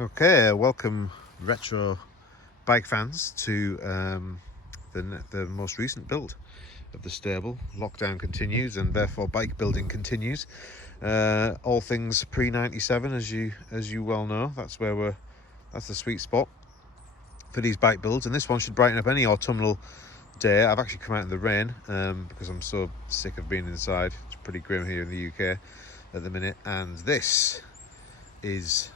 Okay, welcome retro bike fans to the most recent build of the stable. Lockdown continues and therefore bike building continues. All things pre-97, as you well know. That's the sweet spot for these bike builds, and this one should brighten up any autumnal day. I've actually come out in the rain because I'm so sick of being inside. It's pretty grim here in the UK at the minute, and this is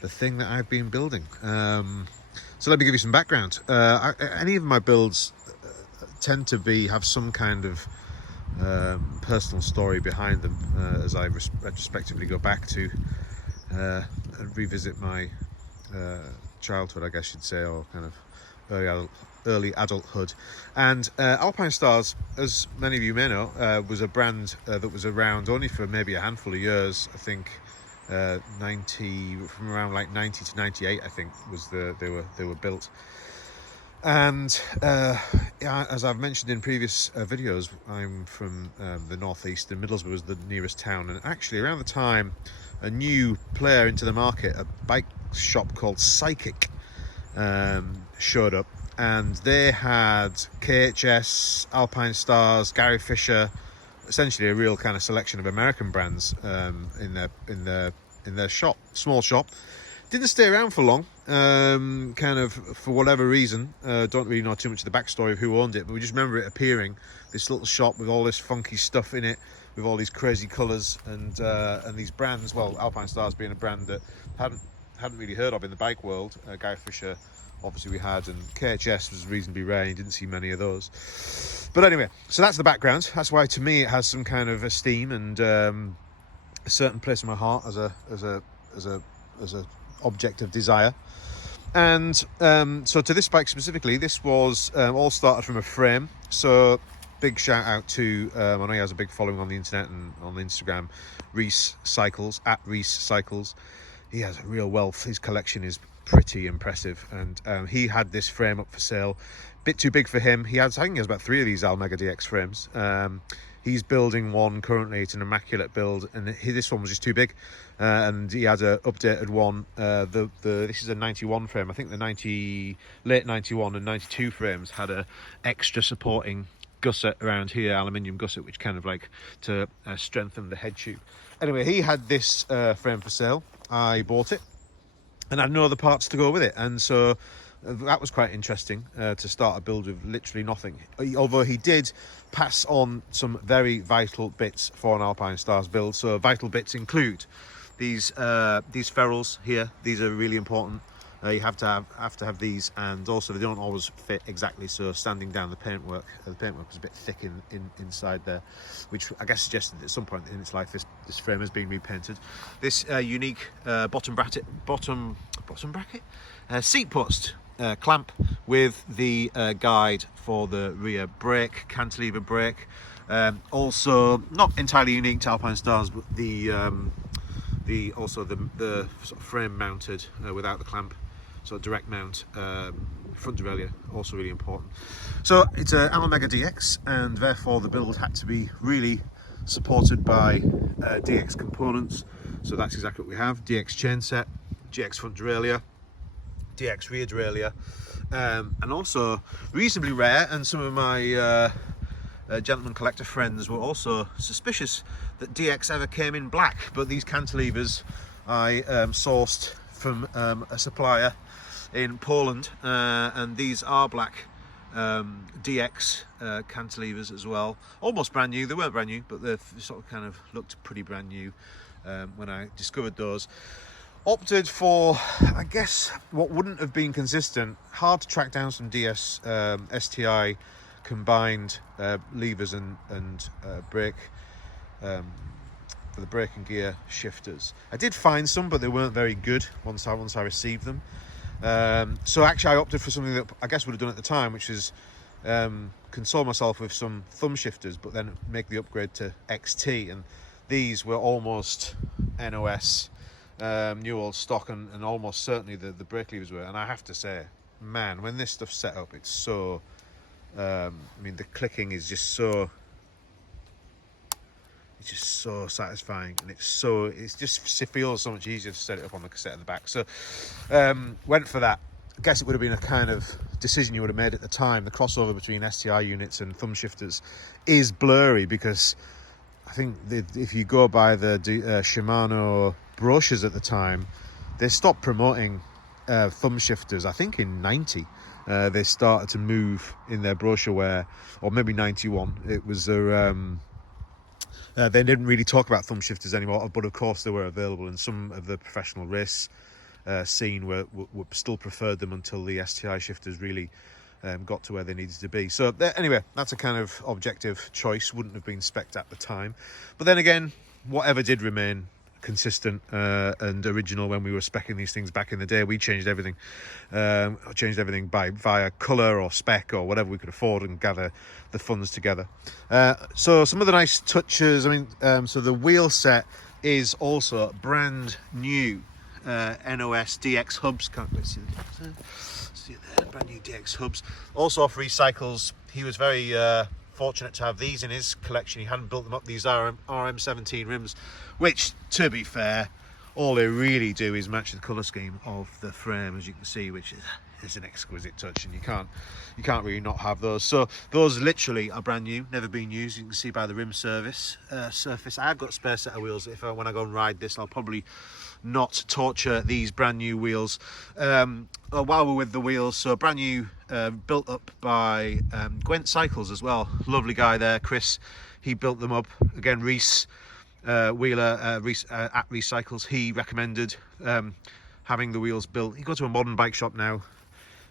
the thing that I've been building. So let me give you some background. Any of my builds tend to have some kind of personal story behind them as I retrospectively go back to and revisit my childhood, I guess you'd say, or kind of early adulthood. And Alpinestars, as many of you may know, was a brand that was around only for maybe a handful of years. I think 90 from around like 90 to 98, I think was they were built. And as I've mentioned in previous videos, I'm from the northeast, and Middlesbrough was the nearest town. And actually, around the time a new player into the market, a bike shop called Psychic, showed up, and they had KHS, Alpinestars, Gary Fisher, essentially a real kind of selection of American brands in their shop, small shop. Didn't stay around for long, kind of for whatever reason. Don't really know too much of the backstory of who owned it, but we just remember it appearing, this little shop with all this funky stuff in it, with all these crazy colours and these brands. Well, Alpinestars being a brand that hadn't really heard of in the bike world. Guy Fisher, obviously we had, and KHS was reasonably rare. You didn't see many of those. But anyway, so that's the background. That's why, to me, it has some kind of esteem and a certain place in my heart as a object of desire. And so to this bike specifically, this was all started from a frame. So big shout out to I know he has a big following on the internet and on Instagram, Reese Cycles, at Reese Cycles. He has a real wealth. His collection is pretty impressive, and he had this frame up for sale. Bit too big for him. I think he has about 3 of these Almega DX frames. He's building one currently. It's an immaculate build, and this one was just too big, and he had an updated one. This is a 91 frame. I think the late 91 and 92 frames had a extra supporting gusset around here, aluminium gusset, which kind of like to strengthen the head tube. Anyway, he had this frame for sale. I bought it, and I had no other parts to go with it, and so that was quite interesting to start a build with literally nothing. Although he did pass on some very vital bits for an Alpinestars build. So vital bits include these ferrules here. These are really important. You have to have these, and also they don't always fit exactly. So standing down the paintwork was a bit thick inside there, which I guess suggested that at some point in its life this frame has been repainted. This unique bottom bracket seat post clamp with the guide for the rear brake, cantilever brake. Also not entirely unique to Alpinestars, but the sort of frame mounted without the clamp, so direct mount front derailleur, also really important. So it's an Almega DX, and therefore the build had to be really supported by DX components. So that's exactly what we have: DX chainset, GX front derailleur, DX rear derailleur, and also reasonably rare, and some of my gentleman collector friends were also suspicious that DX ever came in black, but these cantilevers I sourced from a supplier in Poland, and these are black DX cantilevers as well. Almost brand new. They weren't brand new, but they sort of kind of looked pretty brand new when I discovered those. Opted for, I guess, what wouldn't have been consistent. Hard to track down some DS STI combined levers and brake for the brake and gear shifters. I did find some, but they weren't very good once I received them. So actually I opted for something that I guess would have done at the time, which is console myself with some thumb shifters, but then make the upgrade to XT. And these were almost NOS, new old stock, and almost certainly the brake levers were. And I have to say, man, when this stuff's set up, it's so I mean, the clicking is just so It's just so satisfying, and it just feels so much easier to set it up on the cassette at the back. So went for that. I guess it would have been a kind of decision you would have made at the time. The crossover between STI units and thumb shifters is blurry, because I think if you go by the Shimano brochures at the time, they stopped promoting thumb shifters. I think in 90 they started to move in their brochure where, or maybe 91, it was they didn't really talk about thumb shifters anymore, but of course they were available, and some of the professional race scene were still preferred them until the STI shifters really got to where they needed to be. So anyway, that's a kind of objective choice, wouldn't have been spec'd at the time. But then again, whatever did remain consistent and original when we were speccing these things back in the day, we changed everything. Changed everything via colour or spec or whatever we could afford, and gather the funds together. So some of the nice touches, I mean, so the wheel set is also brand new NOS DX hubs. Can't quite see there, brand new DX hubs. Also off Recycles. He was very fortunate to have these in his collection. He hadn't built them up, these Rm17 rims, which, to be fair, all they really do is match the colour scheme of the frame, as you can see, which is an exquisite touch, and you can't really not have those. So those literally are brand new, never been used. You can see by the rim surface. I've got a spare set of wheels. When I go and ride this, I'll probably not torture these brand new wheels. While we're with the wheels, so brand new, built up by Gwent Cycles as well. Lovely guy there, Chris. He built them up. Again, Reese Wheeler at Recycles, he recommended having the wheels built. You go to a modern bike shop now,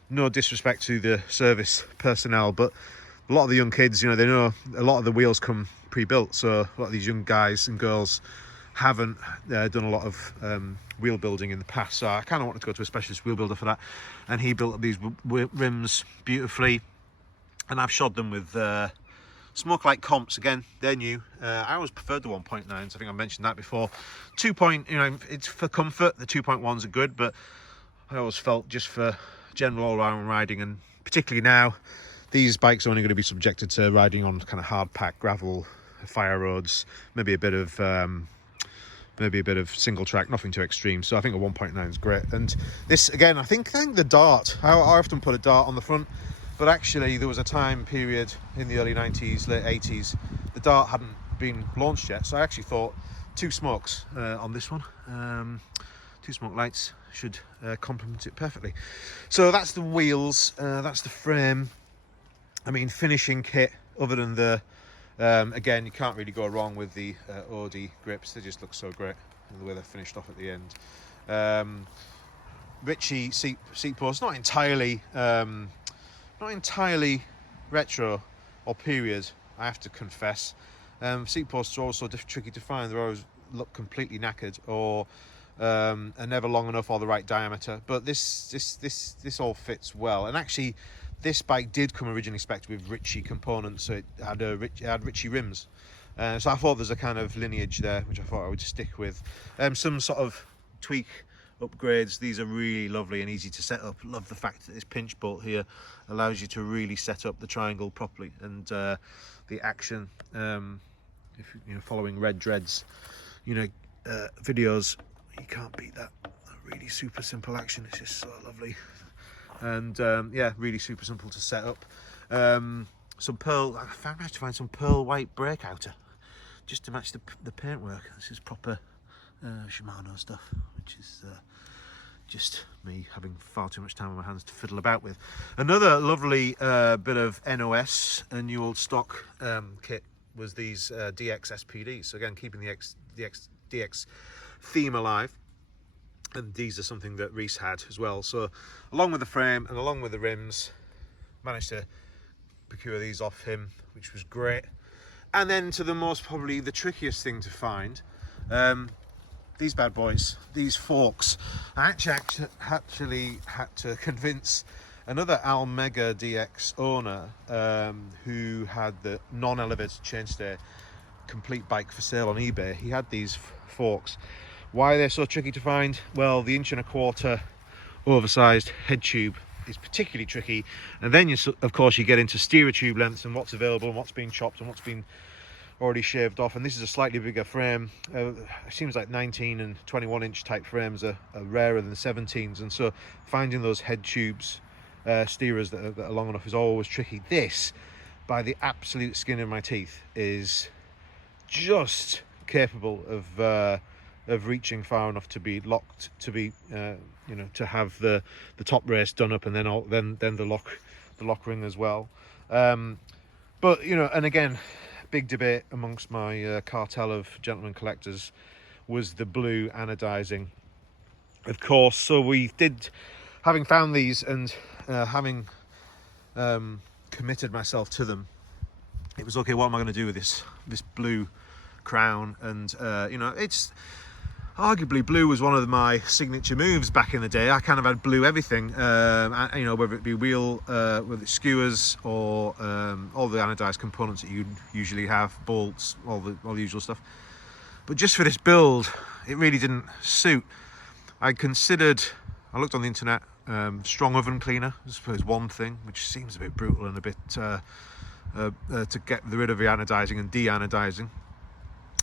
no disrespect to the service personnel, but a lot of the young kids, they know a lot of the wheels come pre-built, so a lot of these young guys and girls haven't done a lot of wheel building in the past. So I kind of wanted to go to a specialist wheel builder for that, and he built up these rims beautifully, and I've shod them with Smoke Light comps. Again, they're new. I always preferred the 1.9s. I think I mentioned that before. 2. It's for comfort. The 2.1s are good, but I always felt just for general all-round riding, and particularly now, these bikes are only going to be subjected to riding on kind of hard pack gravel, fire roads, maybe a bit of single track, nothing too extreme. So I think a 1.9 is great. And this, again, I think the dart, I often put a dart on the front, but actually there was a time period in the early 90s, late 80s, the dart hadn't been launched yet, so I actually thought 2 smokes on this one, 2 smoke lights should complement it perfectly. So that's the wheels, that's the frame. I mean, finishing kit, other than the again, you can't really go wrong with the OD grips. They just look so great, and the way they're finished off at the end. Ritchie seat posts, not entirely retro or period, I have to confess. Seat posts are also tricky to find. They always look completely knackered, or are never long enough or the right diameter. But this all fits well. And actually, this bike did come originally spec'd with Ritchie components, so it had Ritchie rims. So I thought there's a kind of lineage there, which I thought I would stick with. Some sort of tweak upgrades. These are really lovely and easy to set up. Love the fact that this pinch bolt here allows you to really set up the triangle properly, and the action, if following Red Dreads videos, you can't beat that. Really super simple action. It's just so lovely. And yeah, really super simple to set up. Some pearl, I managed to find some pearl white breakouter just to match the paintwork. This is proper Shimano stuff, which is just me having far too much time on my hands to fiddle about with. Another lovely bit of NOS, a new old stock kit, was these DX SPDs. So again, keeping the DX theme alive. And these are something that Reese had as well. So along with the frame and along with the rims, managed to procure these off him, which was great. And then to probably the trickiest thing to find, these bad boys, these forks. I actually had to convince another Almega DX owner who had the non-elevated chainstay complete bike for sale on eBay. He had these forks. Why they're so tricky to find? Well, the 1.25 inch oversized head tube is particularly tricky, and then of course you get into steerer tube lengths and what's available and what's been chopped and what's been already shaved off, and this is a slightly bigger frame. It seems like 19 and 21 inch type frames are rarer than 17s, and so finding those head tubes steerers that are long enough is always tricky. This, by the absolute skin of my teeth, is just capable of reaching far enough to be locked, to be you know, to have the top race done up, and then the lock ring as well. But you know, and again, big debate amongst my cartel of gentlemen collectors was the blue anodizing, of course. So we did, having found these and having committed myself to them, it was okay, what am I going to do with this blue crown? And you know, it's arguably blue was one of my signature moves back in the day. I kind of had blue everything, you know, whether it be wheel, whether it's skewers or all the anodized components that you usually have, bolts, all the usual stuff. But just for this build, it really didn't suit. I looked on the internet, strong oven cleaner, I suppose one thing, which seems a bit brutal and a bit to get rid of the anodizing and de-anodizing.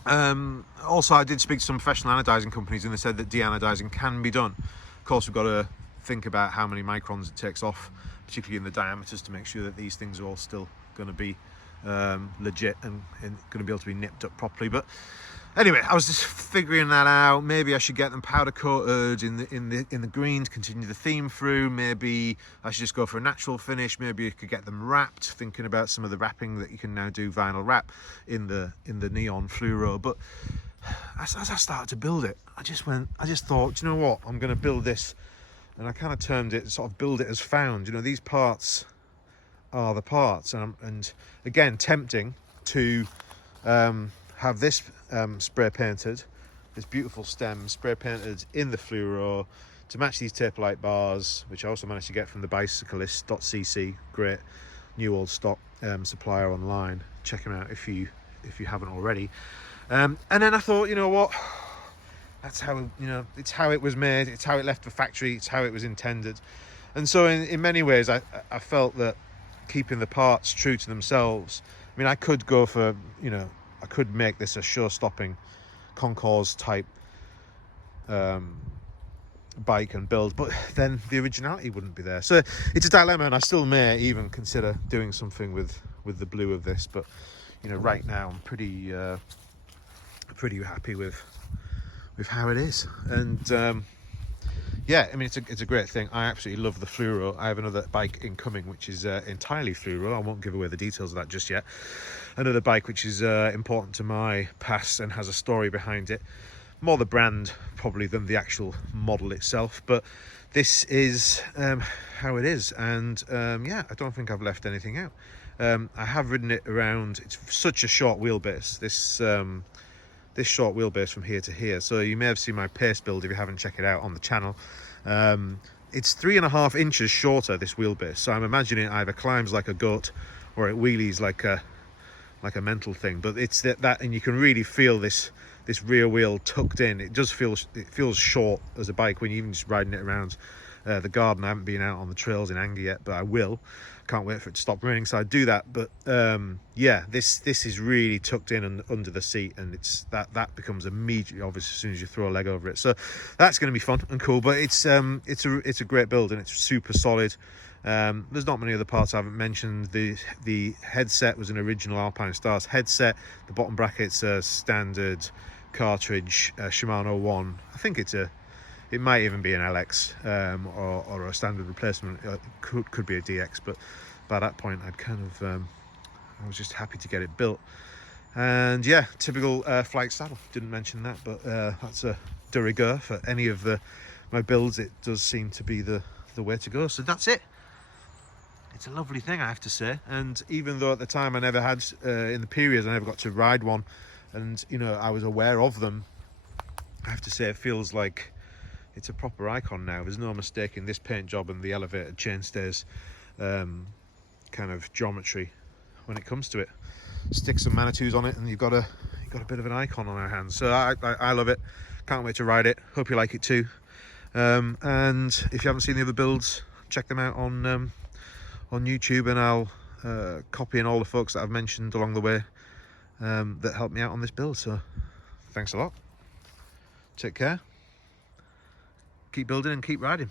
Also, I did speak to some professional anodizing companies, and they said that de-anodizing can be done. Of course, we've got to think about how many microns it takes off, particularly in the diameters, to make sure that these things are all still going to be legit and going to be able to be nipped up properly. But anyway, I was just figuring that out. Maybe I should get them powder coated in the green to continue the theme through. Maybe I should just go for a natural finish. Maybe you could get them wrapped, thinking about some of the wrapping that you can now do vinyl wrap in the neon fluoro. But as I started to build it, I just thought, do you know what, I'm going to build this. And I kind of termed it, sort of build it as found. You know, these parts are the parts, and again, tempting to have this spray painted, this beautiful stem spray painted in the fluoro to match these taper light bars, which I also managed to get from the bicyclist.cc, great new old stock supplier online. Check them out if you haven't already. And then I thought, you know what, that's how, you know, it's how it was made, it's how it left the factory, it's how it was intended. And so in many ways I felt that keeping the parts true to themselves, I mean, I could go for, you know, I could make this a show-stopping concours type bike and build, but then the originality wouldn't be there. So it's a dilemma, and I still may even consider doing something with the blue of this. But you know, right now I'm pretty happy with how it is. And yeah, I mean, it's a great thing. I absolutely love the fluoro. I have another bike incoming which is entirely fluoro. I won't give away the details of that just yet. Another bike which is important to my past and has a story behind it. More the brand probably than the actual model itself, but this is how it is. And yeah, I don't think I've left anything out. I have ridden it around. It's such a short wheelbase, this short wheelbase from here to here. So you may have seen my pace build if you haven't checked it out on the channel. It's 3.5 inches shorter, this wheelbase. So I'm imagining it either climbs like a goat or it wheelies like a mental thing. But it's that, and you can really feel this rear wheel tucked in. It feels short as a bike when you're even just riding it around the garden. I haven't been out on the trails in anger yet, but I will. Can't wait for it to stop raining, so I do that. But yeah, this is really tucked in and under the seat, and it's that becomes immediately obvious as soon as you throw a leg over it. So that's going to be fun and cool. But it's a great build, and it's super solid. There's not many other parts I haven't mentioned. The headset was an original Alpinestars headset. The bottom bracket's a standard cartridge Shimano 1. I think it might even be an LX or a standard replacement. It could be a DX, but by that point I'd kind of I was just happy to get it built. And yeah, typical flight saddle, didn't mention that, but that's a de rigueur for any of my builds. It does seem to be the way to go. So that's it. It's a lovely thing, I have to say. And even though at the time I never had, in the periods I never got to ride one, and you know, I was aware of them, I have to say it feels like it's a proper icon now. There's no mistaking this paint job and the elevated chainstays kind of geometry when it comes to it. Stick some Manitous on it and you've got a bit of an icon on our hands. So I love it. Can't wait to ride it. Hope you like it too. And if you haven't seen the other builds, check them out on YouTube, and I'll copy in all the folks that I've mentioned along the way. that helped me out on this build. So thanks a lot. Take care. Keep building and keep riding.